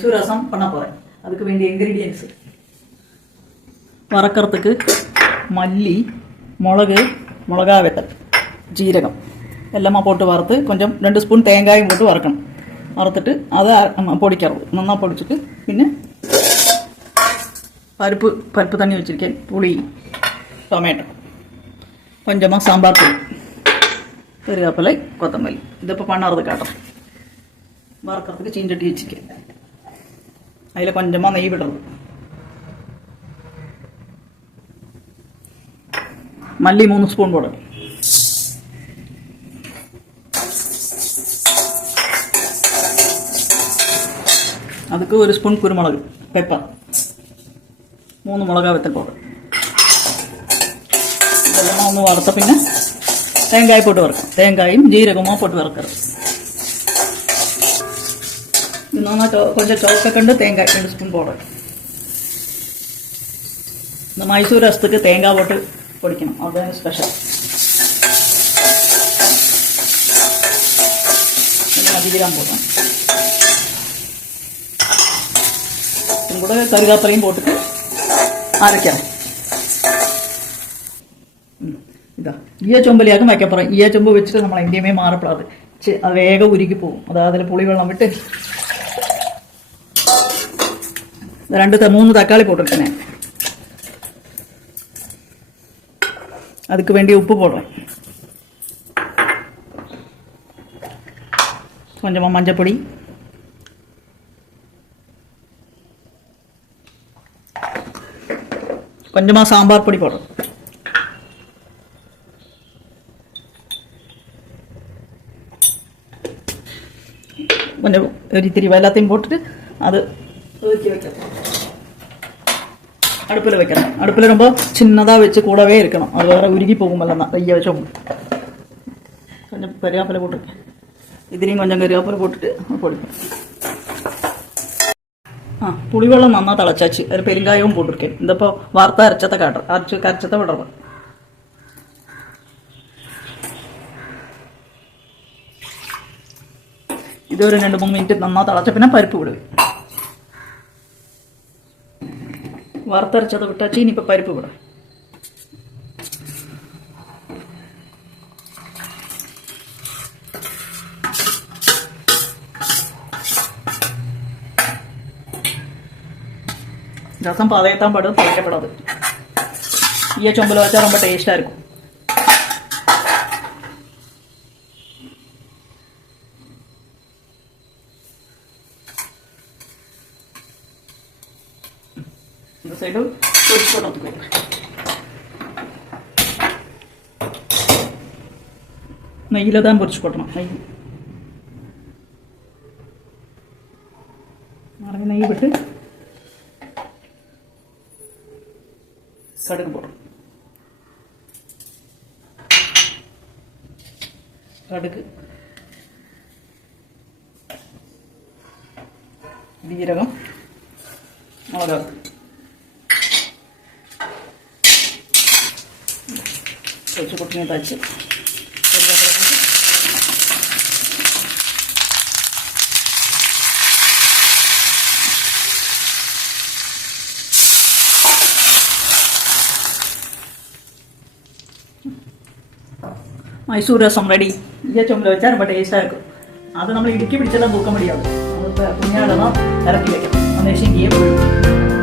மைசூர் ரசம் பண்ண போகிறேன். அதுக்கு வேண்டிய இன்க்ரீடியன்ஸு வறுக்கிறதுக்கு மல்லி, மிளகு, மிளகா வெத்தல், ஜீரகம் எல்லாமே போட்டு வறுத்து கொஞ்சம் 2 ஸ்பூன் தேங்காயும் போட்டு வறுக்கணும். வறுத்துட்டு அதை பொடிக்கிறது நல்லா பொடிச்சிட்டு പിന്നെ பருப்பு தண்ணி வச்சுருக்கேன், புளி, டொமேட்டோ, கொஞ்சமாக சாம்பார் தூள், கருவேப்பிலை, கொத்தமல்லி. இது இப்போ பண்ணுறது காட்டுறேன். வறுக்கிறதுக்கு சீஞ்சட்டி வச்சுருக்கேன். அதில் கொஞ்சமாக நெய் விடுறது. மல்லி 3 ஸ்பூன் போடணும். அதுக்கு 1 ஸ்பூன் குருமிளகு, பெப்பர், 3 மிளகா வெத்தல் போடுறேன். இதெல்லாம் ஒன்று வறுத்த பின்ன தேங்காய் போட்டு வறுக்கணும். தேங்காயும் ஜீரகமாக போட்டு வறுக்கிறது. இன்னொன்று கொஞ்சம் சோக்க கண்டு தேங்காய் 2 ஸ்பூன் போடுறேன். இந்த மைசூர் ரசத்துக்கு தேங்காய் போட்டு பொடிக்கணும், அதுதான் ஸ்பெஷல். அதிகம் போடுறேன். இது கூட கருவேப்பிலையும் போட்டுட்டு அரைக்கிறேன். ഇതാ ഈയച്ചൊമ്പലിയാക്കും വയ്ക്കാൻ പറയും. ഈയച്ചൊമ്പ് വെച്ചിട്ട് നമ്മൾ എங்கேயுமே മാറപ്പെടാതെ അത് വേഗം ഉരുകി പോകും. അതായത് അതിൽ പുളി വെള്ളം വിട്ട് 2-3 തക്കാളി போட்டுருக்கேன். அதுக்கு வேண்டிய உப்பு போடுறேன். கொஞ்சமாக மஞ்சப்பொடி, கொஞ்சமாக சாம்பார் பொடி போடுறோம். கொஞ்சம் ஒரு எல்லாத்தையும் போட்டுட்டு அது ஊற்றி வைக்கணும். அடுப்பில் வைக்கணும். அடுப்பில் ரொம்ப சின்னதாக வச்சு கூடவே இருக்கணும். அது வேறு உருகி போகும்போது தான் கையை வச்சோம். கொஞ்சம் கருவேப்பிலை போட்டுருக்கேன். ഇതിനെയും கொஞ்சம் കറിവേപ്പില போட்டுட்டு പൊടിക്കും. പുളിവെള്ളം നന്നാ തിളച്ചാച്ച് അതിൽ പെരുങ്കായവും പോട്ടിരിക്കேன். ഇതിപ്പോൾ വറുത്ത അരച്ചത്തെ കരച്ചത്തെ വിടണം. ഇതൊരു 2-3 മിനിറ്റ് നന്നാ തിളച്ച പിന്നെ പരിപ്പ് വിടുക. വറുത്തരച്ചത് വിട്ടാച്ച് ഇനിയിപ്പോൾ പരിപ്പ് വിടാം. ரசம் பதையத்தான் படும், திளைக்கப்படாது. ஈயச்சொம்பில் வச்சா ரொம்ப டேஸ்டாக இருக்கும். இந்த சைடு பொரிச்சு போடுறதுக்கு நெய்யில் தான் பொரிச்சு போட்டணும். நெய் விட்டு கடுகு போடுறோம். கடுகு, ஜீரகம், மிளகா வச்சு கொட்டினே தாச்சு மைசூர் ரசம் ரெடி. ஈயச்சொம்பில் வச்சா ரொம்ப டேஸ்ட்டாக இருக்கும். அது நம்ம இடுக்கி பிடிச்செல்லாம் தூக்க முடியாது. அது புண்ணியால தான் இறக்கி வைக்கணும். அந்த விஷயம் இங்கேயே போயிடும்.